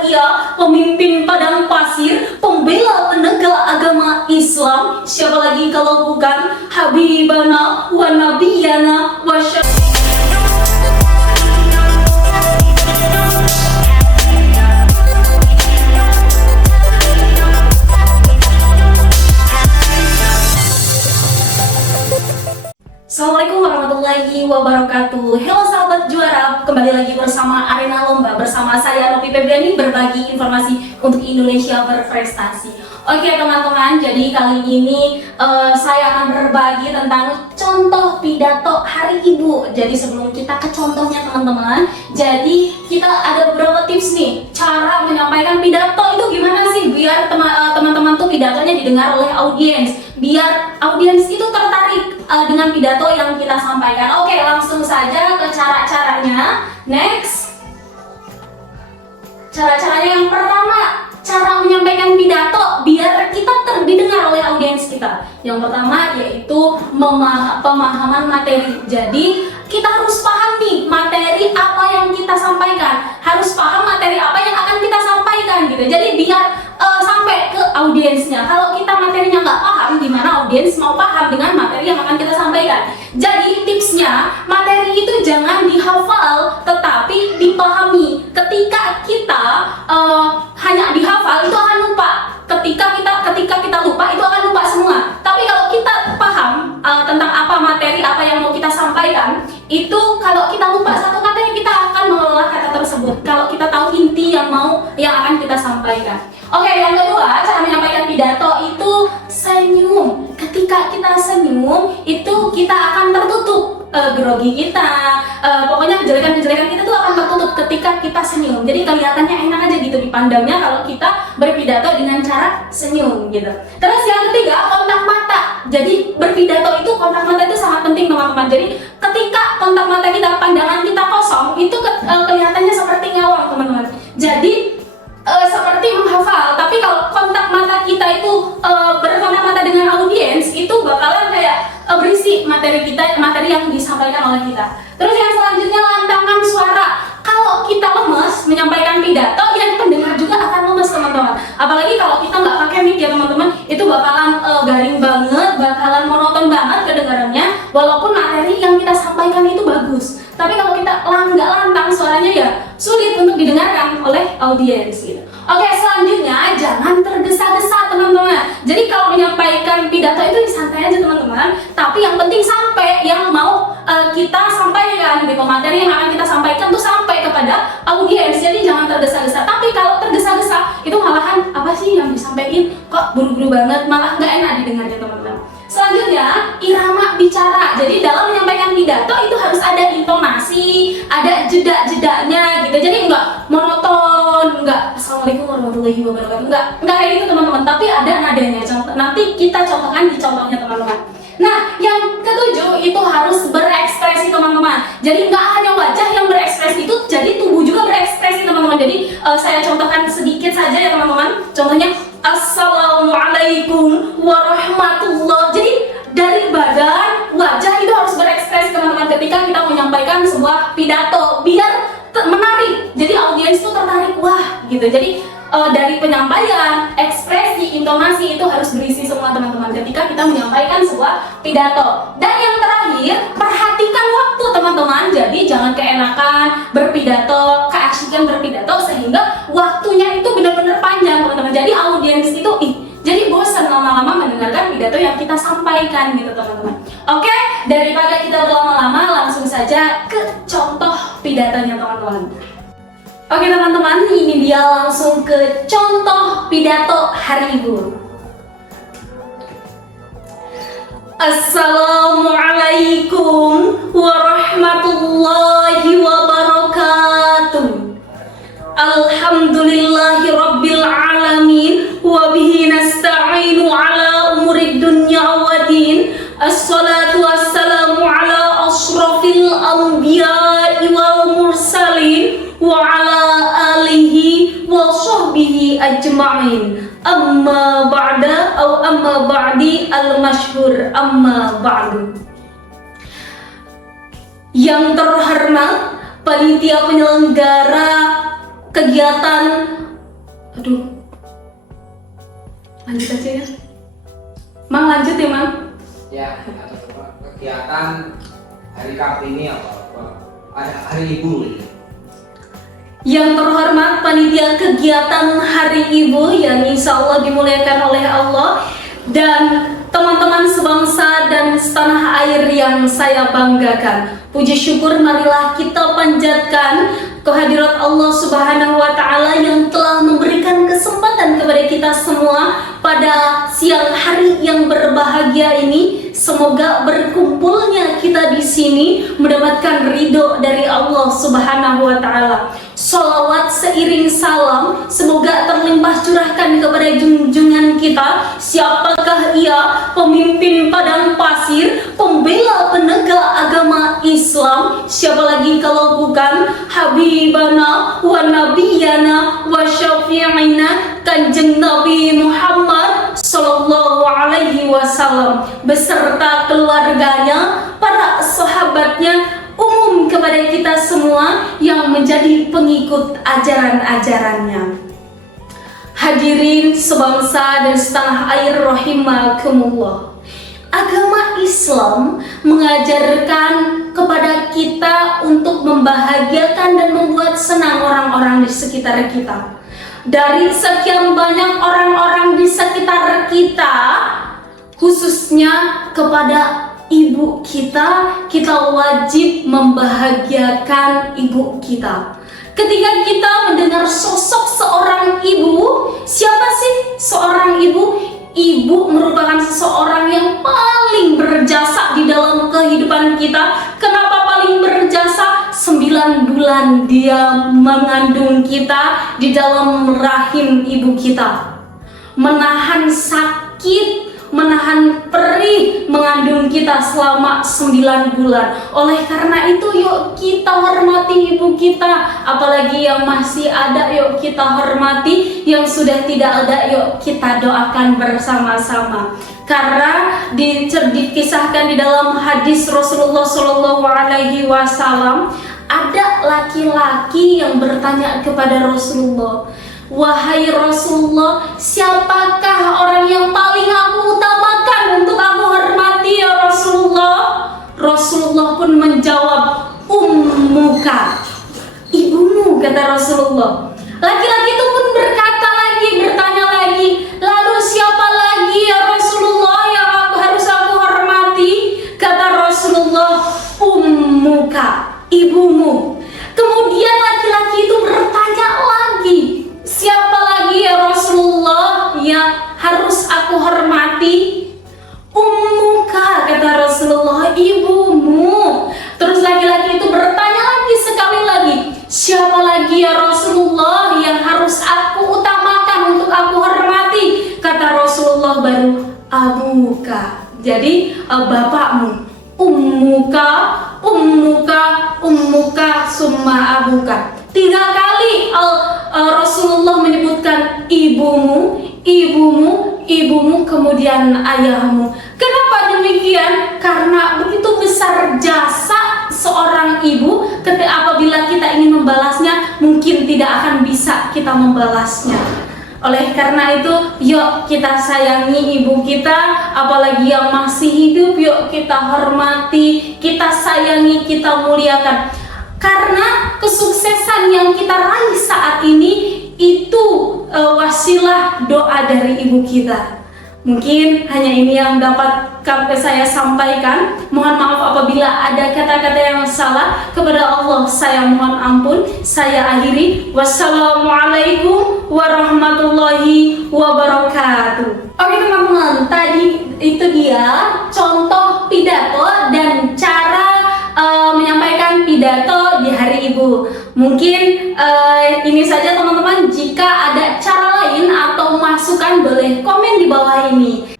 berbahagia, pemimpin padang pasir, pembela penegak agama Islam. Siapa lagi kalau bukan Habibana wa Nabiyana wa Assalamualaikum warahmatullahi wabarakatuh. Halo sahabat juara, kembali lagi bersama Arena Lomba bersama saya Novi Febriani, berbagi informasi untuk Indonesia berprestasi. Oke teman-teman, jadi kali ini saya akan berbagi tentang contoh pidato Hari Ibu. Jadi sebelum kita ke contohnya teman-teman, jadi kita ada beberapa tips nih cara menyampaikan pidato itu gimana sih biar teman-teman tuh pidatonya didengar oleh audiens, biar audiens itu tertarik dengan pidato yang kita sampaikan. Oke, langsung saja ke cara-caranya. Next, cara-caranya yang pertama, cara menyampaikan pidato biar kita didengar oleh audiens kita. Yang pertama yaitu pemahaman materi. Jadi kita harus paham nih materi apa yang kita sampaikan, harus paham materi apa yang akan kita sampaikan gitu. Jadi biar sampai ke audiensnya. Kalau kita materinya nggak paham, gimana audiens mau paham dengan materi yang akan kita sampaikan? Jadi tipsnya, materi itu jangan dihafal, tetapi dipahami. Ketika kita hanya dihafal, itu akan lupa. Ketika kita lupa, itu akan lupa semua. Tapi kalau kita paham tentang apa materi apa yang mau kita sampaikan, itu kalau kita lupa satu katanya, kita akan mengelola kata tersebut. Kalau kita tahu inti yang akan kita sampaikan. Oke, yang kedua, cara menyampaikan pidato itu senyum. Ketika kita senyum, itu kita akan tertutup grogi kita. Pokoknya kejelekan-kejelekan kita tuh akan tertutup ketika kita senyum. Jadi kelihatannya enak aja gitu dipandangnya kalau kita berpidato dengan cara senyum gitu. Terus yang ketiga, kontak mata. Jadi berpidato itu kontak mata itu sangat penting teman-teman. Jadi ketika kontak mata kita, pandangan kita kosong, itu kelihatannya seperti ngawang teman-teman. Jadi seperti menghafal, tapi kalau kontak mata kita itu berkontak mata dengan audiens, itu bakalan kayak berisi materi yang disampaikan oleh kita. Terus yang selanjutnya, lantangkan suara. Kalau kita lemes menyampaikan pidato, yang pendengar juga akan lemes teman-teman. Apalagi kalau kita nggak pakai mic ya teman-teman, itu bakalan garing banget, bakalan monoton banget kedengarannya, walaupun materi yang kita sampaikan itu bagus. Tapi kalau kita nggak lantang suaranya, ya sulit untuk didengarkan oleh audiens gitu. Oke, selanjutnya jangan tergesa-gesa teman-teman. Jadi kalau menyampaikan pidato itu santai aja teman-teman. Tapi yang penting sampai yang mau kita sampaikan gitu, materi yang akan kita sampaikan tuh sampai kepada audiens. Jadi jangan tergesa-gesa. Tapi kalau tergesa-gesa itu malahan apa sih yang disampaikan kok buru-buru banget, malah nggak enak didengarnya teman-teman. Selanjutnya, irama bicara. Jadi dalam menyampaikan pidato itu harus ada intonasi, ada jeda-jedanya gitu. Jadi enggak monoton, enggak Assalamualaikum warahmatullahi wabarakatuh. Enggak kayak gitu teman-teman, tapi ada nadanya. Nanti kita contohkan di contohnya teman-teman. Nah, yang ketujuh itu harus berekspresi teman-teman. Jadi enggak hanya wajah yang berekspresi, itu jadi tubuh juga berekspresi teman-teman. Jadi saya contohkan sedikit saja ya teman-teman. Contohnya Assalamualaikum warahmatullahi. Jadi dari badan, wajah itu harus berekspresi teman-teman ketika kita menyampaikan sebuah pidato biar menarik. Jadi audiens itu tertarik, wah gitu. Jadi dari penyampaian, ekspresi, intonasi itu harus berisi semua teman-teman ketika kita menyampaikan sebuah pidato. Dan yang terakhir, perhatikan waktu teman-teman. Jadi jangan keenakan berpidato, keasikan berpidato sehingga waktunya itu benar-benar panjang teman-teman. Jadi audiens itu jadi bosan lama-lama mendengarkan pidato yang kita sampaikan gitu teman-teman. Oke, daripada kita berlama-lama, langsung saja ke contoh pidatonya teman-teman. Oke teman-teman, ini dia langsung ke contoh pidato Hari Ibu. Assalamualaikum warahmatullahi wabarakatuh. Alhamdulillahi rabbil alamin, wa bihi nasta'inu ala umurid dunya waddin. Assalatu wassalamu ala ashrafil anbiya'i wal mursalin wa ala alihi wa sahbihi ajma'in. Amma ba'di al-masyhur amma ba'du. Yang terhormat panitia penyelenggara kegiatan Aduh, lanjut aja ya. Mang, lanjut ya Mang. Ya, kegiatan hari Kartini apa? Hari Ibu. Yang terhormat panitia kegiatan Hari Ibu yang insya Allah dimuliakan oleh Allah, dan teman-teman sebangsa dan setanah air yang saya banggakan. Puji syukur marilah kita panjatkan kehadirat Allah Subhanahu wa Ta'ala yang telah memberikan kesempatan kepada kita semua pada siang hari yang berbahagia ini. Semoga berkumpulnya kita di sini mendapatkan ridho dari Allah Subhanahu wa Ta'ala. Sholawat seiring salam semoga terlimpah curahkan kepada junjungan kita. Siapakah ia? Pemimpin padang pasir, pembela penegak agama Islam. Siapa lagi kalau bukan Habibana wa Nabiyana wa Syafi'ina, Kanjeng Nabi Muhammad Sallallahu Alaihi Wasallam beserta keluarganya, para sahabatnya, umum kepada kita semua yang menjadi pengikut ajaran-ajarannya. Hadirin sebangsa dan setanah air rahimakumullah. Agama Islam mengajarkan kepada kita untuk membahagiakan dan membuat senang orang-orang di sekitar kita. Dari sekian banyak orang-orang di sekitar kita, khususnya kepada ibu kita, kita wajib membahagiakan ibu kita. Ketika kita mendengar sosok seorang ibu, siapa sih seorang ibu? Ibu merupakan seseorang yang paling berjasa di dalam kehidupan kita. Kenapa paling berjasa? 9 bulan dia mengandung kita di dalam rahim ibu kita, menahan sakit, menahan perih mengandung kita selama 9 bulan. Oleh karena itu yuk kita hormati ibu kita. Apalagi yang masih ada yuk kita hormati, yang sudah tidak ada yuk kita doakan bersama-sama. Karena dikisahkan di dalam hadis Rasulullah Shallallahu Alaihi Wasallam, ada laki-laki yang bertanya kepada Rasulullah, "Wahai Rasulullah, siapakah orang yang paling aku utamakan untuk aku hormati ya Rasulullah?" Rasulullah pun menjawab, "Ummuka," ibumu, kata Rasulullah. Laki-laki itu pun bertanya lagi, "Lalu siapa lagi ya Rasulullah yang harus aku hormati?" Kata Rasulullah, "Ummuka," ibumu. Kemudian laki-laki itu bertanya lagi, "Siapa lagi ya Rasulullah yang harus aku hormati?" "Ummuka," kata Rasulullah, ibumu. Terus laki-laki itu bertanya lagi sekali lagi, "Siapa lagi ya Rasulullah yang harus aku utamakan untuk aku hormati?" Kata Rasulullah baru, "Abuka." Jadi bapakmu. Ummuka, ummuka, ummuka, summa abuka. 3 kali Rasulullah menyebutkan ibumu, ibumu, ibumu, kemudian ayahmu. Kenapa demikian? Karena begitu besar jasa seorang ibu, apabila kita ingin membalasnya, mungkin tidak akan bisa kita membalasnya. Oleh karena itu, yuk kita sayangi ibu kita, apalagi yang masih hidup, yuk kita hormati, kita sayangi, kita muliakan. Karena kesuksesan yang kita raih saat ini itu wasilah doa dari ibu kita. Mungkin hanya ini yang dapat saya sampaikan. Mohon maaf apabila ada kata-kata yang salah. Kepada Allah saya mohon ampun. Saya akhiri. Wassalamualaikum warahmatullahi wabarakatuh. Oke teman-teman, tadi itu dia contoh pidato dan cara menyampaikan pidato di Hari Ibu. Mungkin ini saja teman-teman. Jika ada cara lain atau masukan, boleh komen di bawah ini.